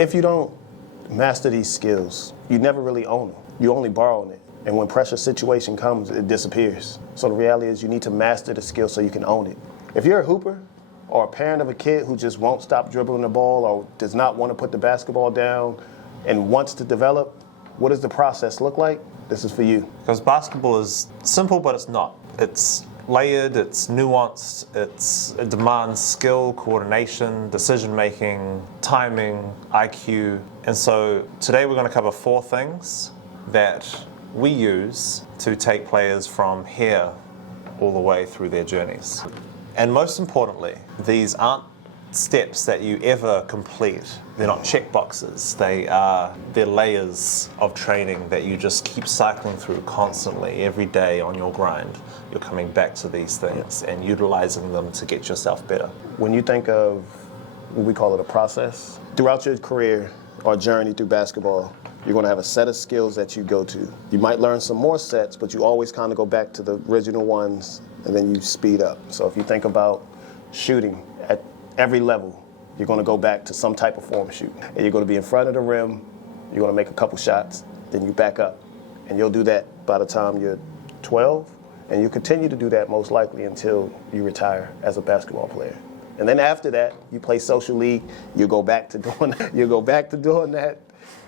If you don't master these skills, you never really own them. You only borrow it. And when pressure situation comes, it disappears. So the reality is you need to master the skill so you can own it. If you're a hooper or a parent of a kid who just won't stop dribbling the ball or does not want to put the basketball down and wants to develop, what does the process look like? This is for you. Because basketball is simple, but it's not. It's layered, it's nuanced, it demands skill, coordination, decision-making, timing, IQ. And so today we're going to cover 4 things that we use to take players from here all the way through their journeys. And most importantly, these aren't steps that you ever complete. They're not check boxes. They're layers of training that you just keep cycling through constantly, every day on your grind. You're coming back to these things and utilizing them to get yourself better. When you think of what we call it a process, throughout your career or journey through basketball, you're going to have a set of skills that you go to. You might learn some more sets, but you always kind of go back to the original ones and then you speed up. So if you think about shooting at every level, you're going to go back to some type of form shoot. And you're going to be in front of the rim, you're going to make a couple shots, then you back up. And you'll do that by the time you're 12, and you continue to do that most likely until you retire as a basketball player. And then after that, you play social league, you go back to doing that. You go back to doing that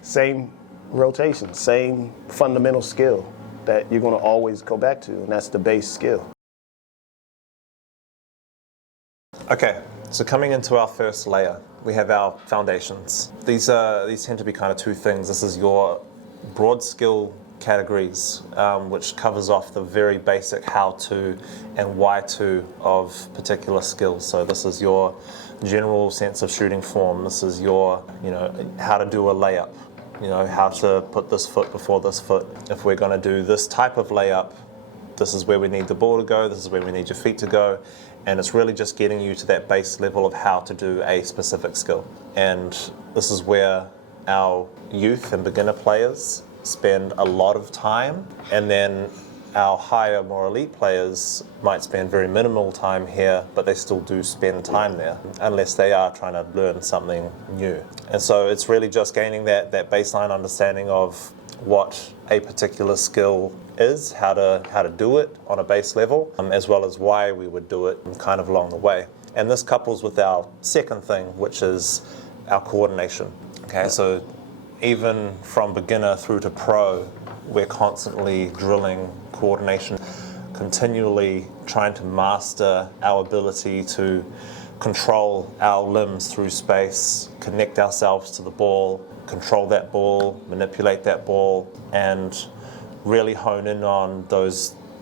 same rotation, same fundamental skill that you're going to always go back to, and that's the base skill. Okay, so coming into our first layer, we have our foundations. These tend to be kind of 2 things. This is your broad skill categories, which covers off the very basic how-to and why-to of particular skills. So this is your general sense of shooting form. This is your, how to do a layup. How to put this foot before this foot. If we're going to do this type of layup, this is where we need the ball to go, this is where we need your feet to go, and it's really just getting you to that base level of how to do a specific skill. And this is where our youth and beginner players spend a lot of time, and then our higher, more elite players might spend very minimal time here, but they still do spend time there, unless they are trying to learn something new. And so it's really just gaining that baseline understanding of what a particular skill is, how to do it on a base level, as well as why we would do it kind of along the way. And this couples with our second thing, which is our coordination. Okay, so even from beginner through to pro, we're constantly drilling coordination, continually trying to master our ability to control our limbs through space, connect ourselves to the ball, control that ball, manipulate that ball, and really hone in on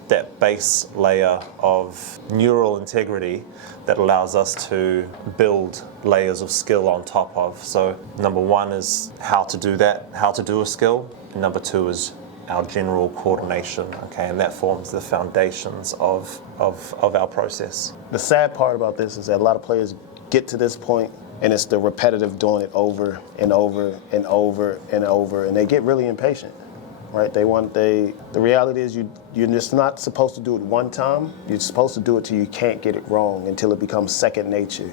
that base layer of neural integrity that allows us to build layers of skill on top of. So number 1 is how to do that, how to do a skill. And number 2 is our general coordination, okay, and that forms the foundations of our process. The sad part about this is that a lot of players get to this point and it's the repetitive doing it over and over and over and over, and they get really impatient, right? The reality is you're just not supposed to do it one time. You're supposed to do it till you can't get it wrong, until it becomes second nature.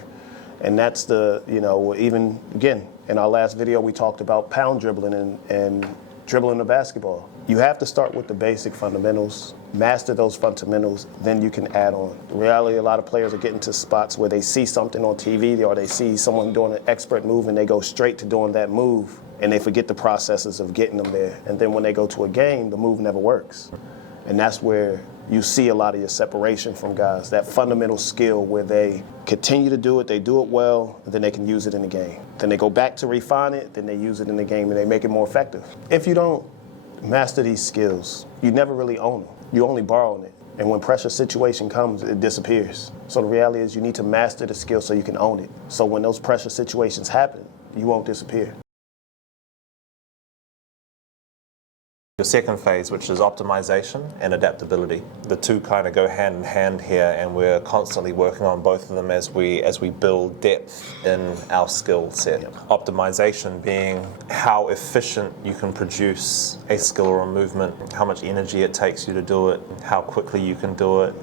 And that's even, again, in our last video we talked about pound dribbling and dribbling the basketball. You have to start with the basic fundamentals, master those fundamentals, then you can add on. The reality, a lot of players are getting to spots where they see something on TV or they see someone doing an expert move and they go straight to doing that move and they forget the processes of getting them there. And then when they go to a game, the move never works. And that's where you see a lot of your separation from guys, that fundamental skill where they continue to do it, they do it well, and then they can use it in the game. Then they go back to refine it, then they use it in the game and they make it more effective. If you don't master these skills, you never really own them. You only borrow it. And when pressure situation comes, it disappears. So the reality is you need to master the skill so you can own it. So when those pressure situations happen, you won't disappear. Your second phase, which is optimization and adaptability. The two kind of go hand in hand here, and we're constantly working on both of them as we build depth in our skill set. Yep. Optimization being how efficient you can produce a skill or a movement, how much energy it takes you to do it, how quickly you can do it,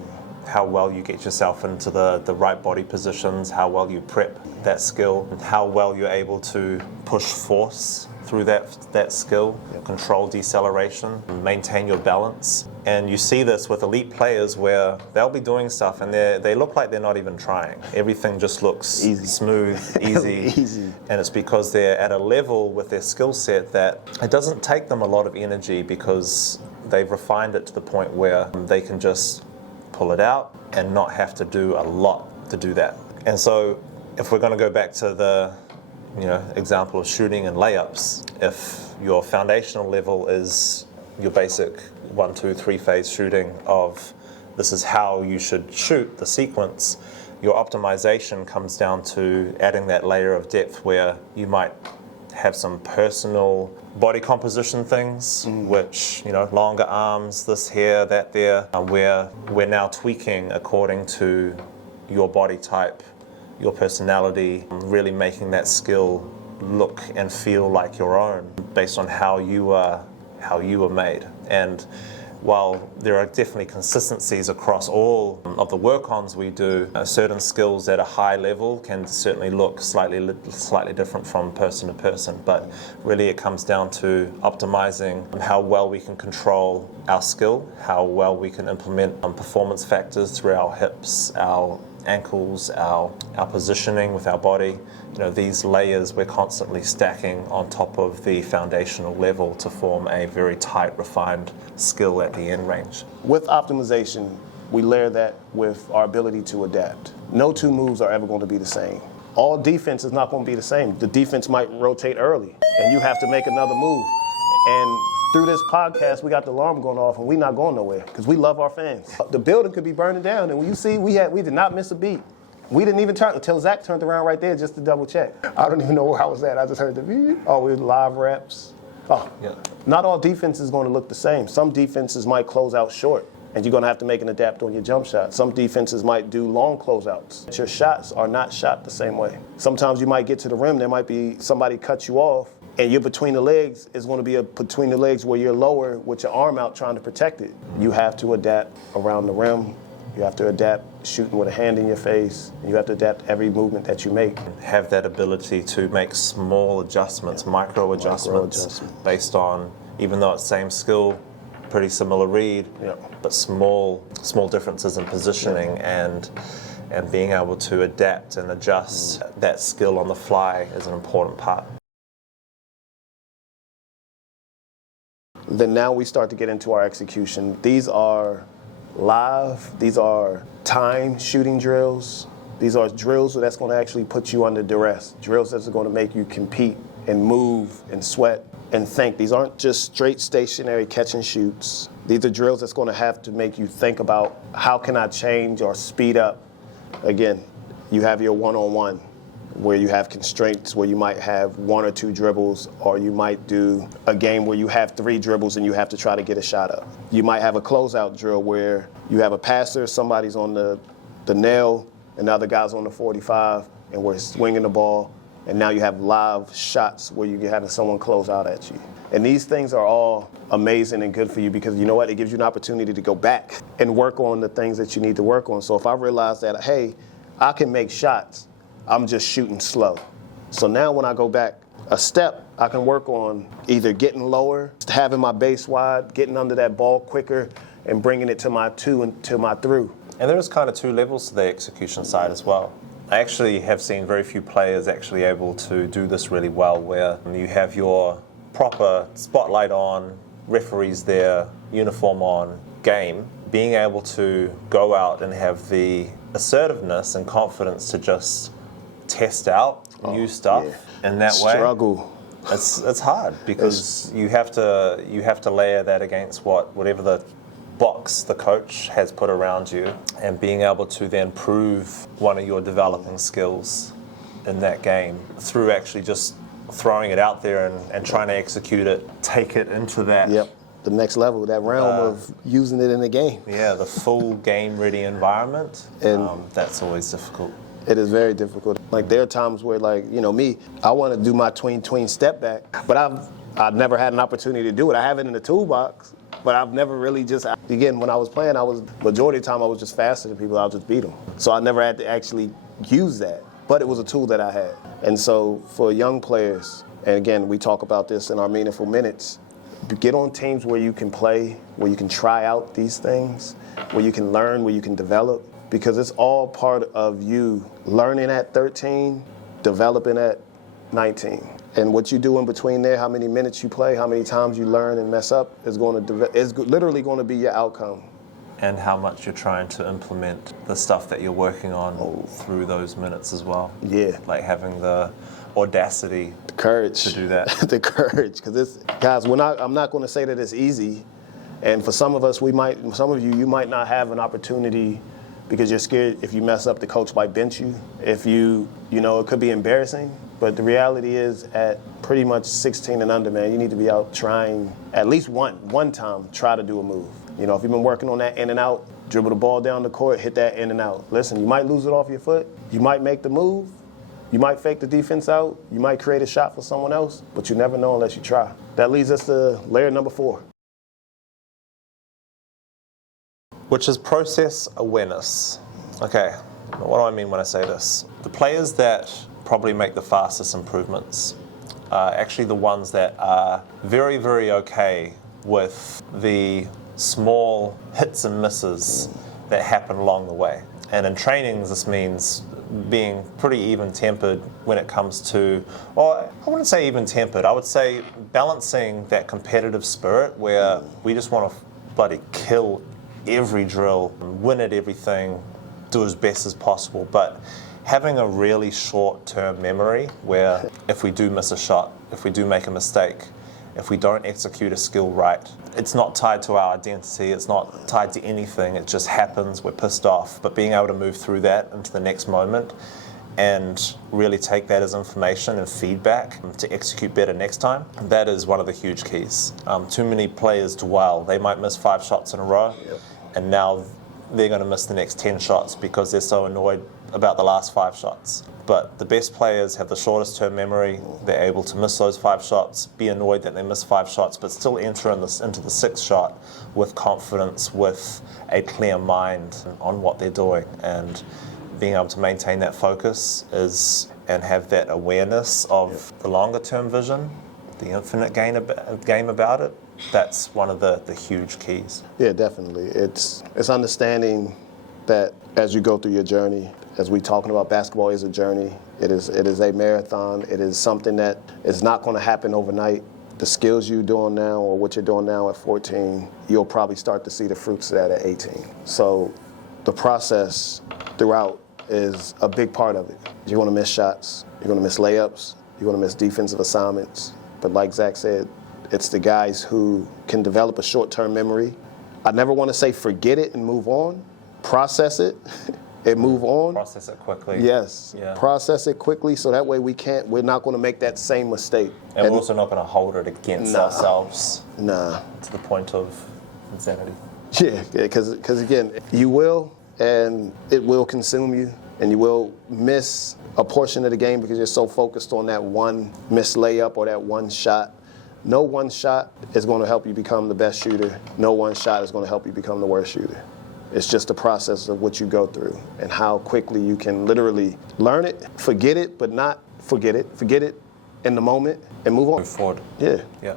how well you get yourself into the right body positions, how well you prep that skill, and how well you're able to push force through that skill, control deceleration, maintain your balance. And you see this with elite players where they'll be doing stuff and they look like they're not even trying. Everything just looks Easy. smooth, easy. And it's because they're at a level with their skill set that it doesn't take them a lot of energy because they've refined it to the point where they can just pull it out and not have to do a lot to do that. And so if we're going to go back to the example of shooting and layups, if your foundational level is your basic 1, 2, 3 phase shooting of this is how you should shoot the sequence, your optimization comes down to adding that layer of depth where you might have some personal body composition things, which, longer arms, this here, that there, where we're now tweaking according to your body type, your personality, really making that skill look and feel like your own based on how you were made. And while there are definitely consistencies across all of the work-ons we do, certain skills at a high level can certainly look slightly different from person to person. But really it comes down to optimizing how well we can control our skill, how well we can implement performance factors through our hips, our ankles, our positioning with our body. These layers we're constantly stacking on top of the foundational level to form a very tight, refined skill at the end range. With optimization, we layer that with our ability to adapt. No two moves are ever going to be the same. All defense is not going to be the same. The defense might rotate early, and you have to make another move. And through this podcast, we got the alarm going off, and we're not going nowhere because we love our fans. The building could be burning down, and when you see, we did not miss a beat. We didn't even turn until Zac turned around right there just to double check. I don't even know where I was at. I just heard the beep. Oh, we were live reps. Oh, yeah. Not all defense is going to look the same. Some defenses might close out short, and you're going to have to make an adapt on your jump shot. Some defenses might do long closeouts. Your shots are not shot the same way. Sometimes you might get to the rim. There might be somebody cut you off, and you're between the legs is going to be between the legs where you're lower with your arm out trying to protect it. You have to adapt around the rim. You have to adapt shooting with a hand in your face. You have to adapt every movement that you make. Have that ability to make small adjustments, micro adjustments based on, even though it's same skill, pretty similar read, but small differences in positioning and being able to adapt and adjust that skill on the fly is an important part. Then now we start to get into our execution. These are live, these are time shooting drills. These are drills that's going to actually put you under duress. Drills that's going to make you compete and move and sweat and think. These aren't just straight stationary catch and shoots. These are drills that's going to have to make you think about how can I change or speed up. Again, you have your one-on-one where you have constraints where you might have 1 or 2 dribbles, or you might do a game where you have 3 dribbles and you have to try to get a shot up. You might have a closeout drill where you have a passer, somebody's on the nail, and the other guy's on the 45, and we're swinging the ball, and now you have live shots where you're having someone close out at you. And these things are all amazing and good for you because you know what? It gives you an opportunity to go back and work on the things that you need to work on. So if I realize that, hey, I can make shots, I'm just shooting slow. So now when I go back a step, I can work on either getting lower, having my base wide, getting under that ball quicker, and bringing it to my 2 and to my through. And there's kind of 2 levels to the execution side as well. I actually have seen very few players actually able to do this really well, where you have your proper spotlight on, referees there, uniform on, game, being able to go out and have the assertiveness and confidence to just test out new stuff in that way. Struggle. It's hard because you have to layer that against whatever the box the coach has put around you, and being able to then prove one of your developing skills in that game through actually just throwing it out there and trying to execute it, take it into that. The next level, that realm of using it in the game. Yeah, the full game-ready environment, and that's always difficult. It is very difficult. Like there are times where, like, me, I want to do my tween step back, but I've never had an opportunity to do it. I have it in the toolbox, But I've never really just, again, when I was playing, majority of the time I was just faster than people, I'll just beat them. So I never had to actually use that, but it was a tool that I had. And so for young players, and again, we talk about this in our Meaningful Minutes, get on teams where you can play, where you can try out these things, where you can learn, where you can develop, because it's all part of you learning at 13, developing at 19. And what you do in between there, how many minutes you play, how many times you learn and mess up, is literally going to be your outcome. And how much you're trying to implement the stuff that you're working on through those minutes as well. Yeah. Like having the audacity, the courage to do that. The courage, because guys, I'm not going to say that it's easy. And for some of us, you might not have an opportunity because you're scared if you mess up, the coach might bench you. If it could be embarrassing. But the reality is, at pretty much 16 and under, man, you need to be out trying at least one time, try to do a move. If you've been working on that in and out, dribble the ball down the court, hit that in and out. Listen, you might lose it off your foot. You might make the move. You might fake the defense out. You might create a shot for someone else, but you never know unless you try. That leads us to layer number 4. Which is process awareness. Okay, what do I mean when I say this? The players that probably make the fastest improvements are actually the ones that are very, very okay with the small hits and misses that happen along the way. And in trainings, this means being pretty even-tempered when it comes to, or I wouldn't say even-tempered, I would say balancing that competitive spirit where we just want to bloody kill every drill, win at everything, do as best as possible, but having a really short-term memory where if we do miss a shot, if we do make a mistake, if we don't execute a skill right, it's not tied to our identity, it's not tied to anything, it just happens, we're pissed off. But being able to move through that into the next moment and really take that as information and feedback to execute better next time, that is one of the huge keys. Too many players dwell. They might miss 5 shots in a row, and now they're going to miss the next 10 shots because they're so annoyed about the last 5 shots. But the best players have the shortest term memory. They're able to miss those 5 shots, be annoyed that they missed 5 shots, but still enter into the 6th shot with confidence, with a clear mind on what they're doing. And being able to maintain that focus and have that awareness of the longer term vision, the infinite game about it, that's one of the huge keys. Yeah, definitely. It's understanding that as you go through your journey, as we're talking about, basketball is a journey. It is a marathon. It is something that is not going to happen overnight. The skills you're doing now or what you're doing now at 14, you'll probably start to see the fruits of that at 18. So the process throughout is a big part of it. You're going to miss shots. You're going to miss layups. You're going to miss defensive assignments. But like Zach said, it's the guys who can develop a short-term memory. I never want to say forget it and move on. Process it and move on. Process it quickly. Yes. Yeah. Process it quickly so that way we're not going to make that same mistake. And we're also not going to hold it against ourselves. Nah. To the point of insanity. Yeah, because again, you will, and it will consume you, and you will miss a portion of the game because you're so focused on that one missed layup or that one shot. No one shot is going to help you become the best shooter. No one shot is going to help you become the worst shooter. It's just the process of what you go through and how quickly you can literally learn it, forget it, but not forget it. Forget it in the moment and move on. Move forward. Yeah. Yeah.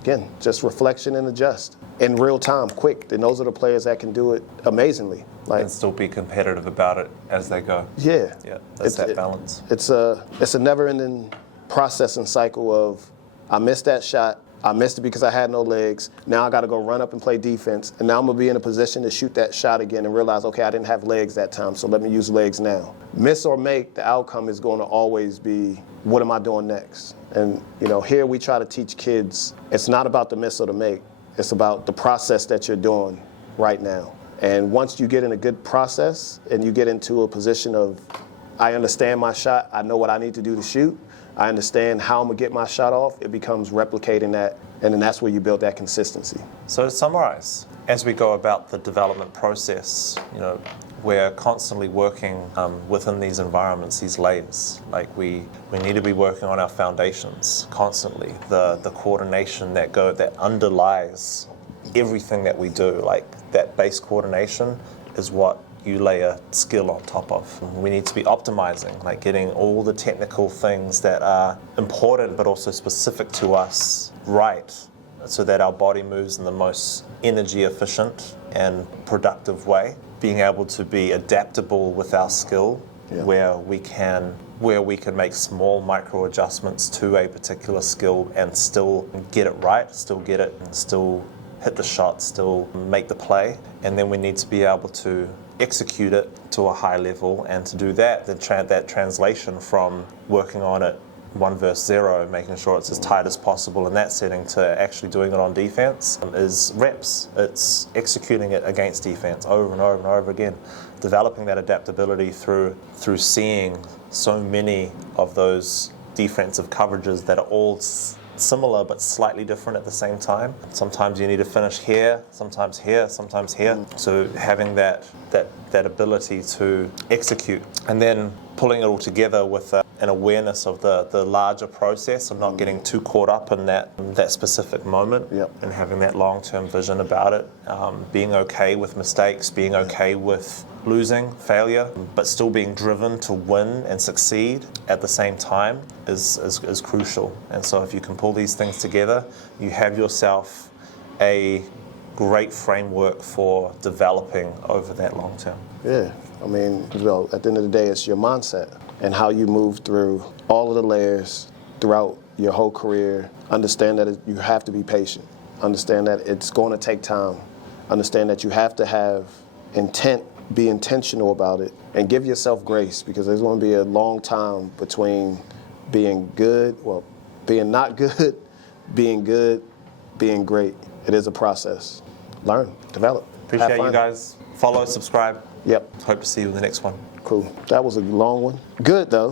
Again, just reflection and adjust in real time, quick. And those are the players that can do it amazingly. And still be competitive about it as they go. Yeah. Yeah. That's that balance. It's a never-ending process and cycle of I missed that shot. I missed it because I had no legs. Now I got to go run up and play defense. And now I'm going to be in a position to shoot that shot again and realize, okay, I didn't have legs that time, so let me use legs now. Miss or make, the outcome is going to always be, what am I doing next? And, here we try to teach kids, it's not about the miss or the make. It's about the process that you're doing right now. And once you get in a good process and you get into a position of, I understand my shot, I know what I need to do to shoot, I understand how I'm going to get my shot off, it becomes replicating that, and then that's where you build that consistency. So to summarize, as we go about the development process, we're constantly working within these environments, these layers. Like we need to be working on our foundations constantly, the coordination that underlies everything that we do. Like that base coordination is what you layer skill on top of. We need to be optimizing, like getting all the technical things that are important but also specific to us right, so that our body moves in the most energy efficient and productive way. Being able to be adaptable with our skill, where we can make small micro adjustments to a particular skill and still get it right, still get it, and still hit the shot, still make the play. And then we need to be able to execute it to a high level, and to do that, that translation from working on it 1 versus 0, making sure it's as tight as possible in that setting, to actually doing it on defense is reps. It's executing it against defense over and over and over again, developing that adaptability through seeing so many of those defensive coverages that are all similar but slightly different at the same time. Sometimes you need to finish here, sometimes here, sometimes here. So having that ability to execute, and then pulling it all together with an awareness of the larger process, and not getting too caught up in that specific moment, and having that long-term vision about it. Being okay with mistakes, being okay with losing, failure, but still being driven to win and succeed at the same time is crucial. And so if you can pull these things together, you have yourself a great framework for developing over that long term. Yeah, I mean, well, at the end of the day, it's your mindset and how you move through all of the layers throughout your whole career. Understand that you have to be patient. Understand that it's going to take time. Understand that you have to have intent, be intentional about it, and give yourself grace, because there's going to be a long time between being good, being not good, being good, being great. It is a process. Learn, develop. Appreciate you guys. Follow, subscribe. Yep. Hope to see you in the next one. Cool. That was a long one. Good, though.